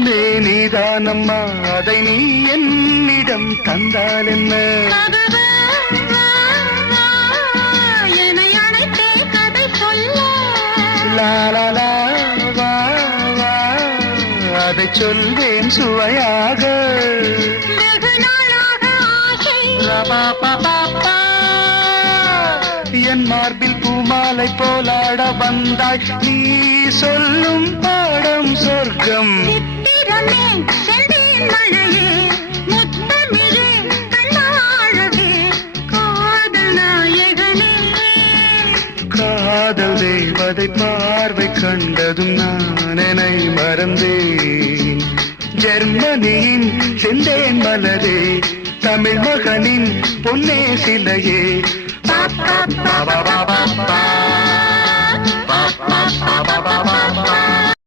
இன்பமே நீதானம்மா, அதை நீ என்னிடம் தந்தால் என்ன? என்னை அழைத்தே கதை சொல்ல லாலா வா வா, அதை சொல்வேன் சுவையாக. வெகு நாளாக ஆசை என் மார்பில் பூமாலை போலாட வந்தாய், நீ சொல்லும் பாடம் சொர்க்கம். சித்திரமே செந்தேன் மழையே முத்தமிழே கண்ணாழகே காதல் நாயகனே. காதல் தேவதை பார்வை கண்டதும் நான் என்னை மறந்தேன். ஜெர்மனியின் செந்தேன் மலரே, தமிழ் மகனின் பொன்னே சிலையே. பா பா பா பா பா பா பா பா பா பா பா பா.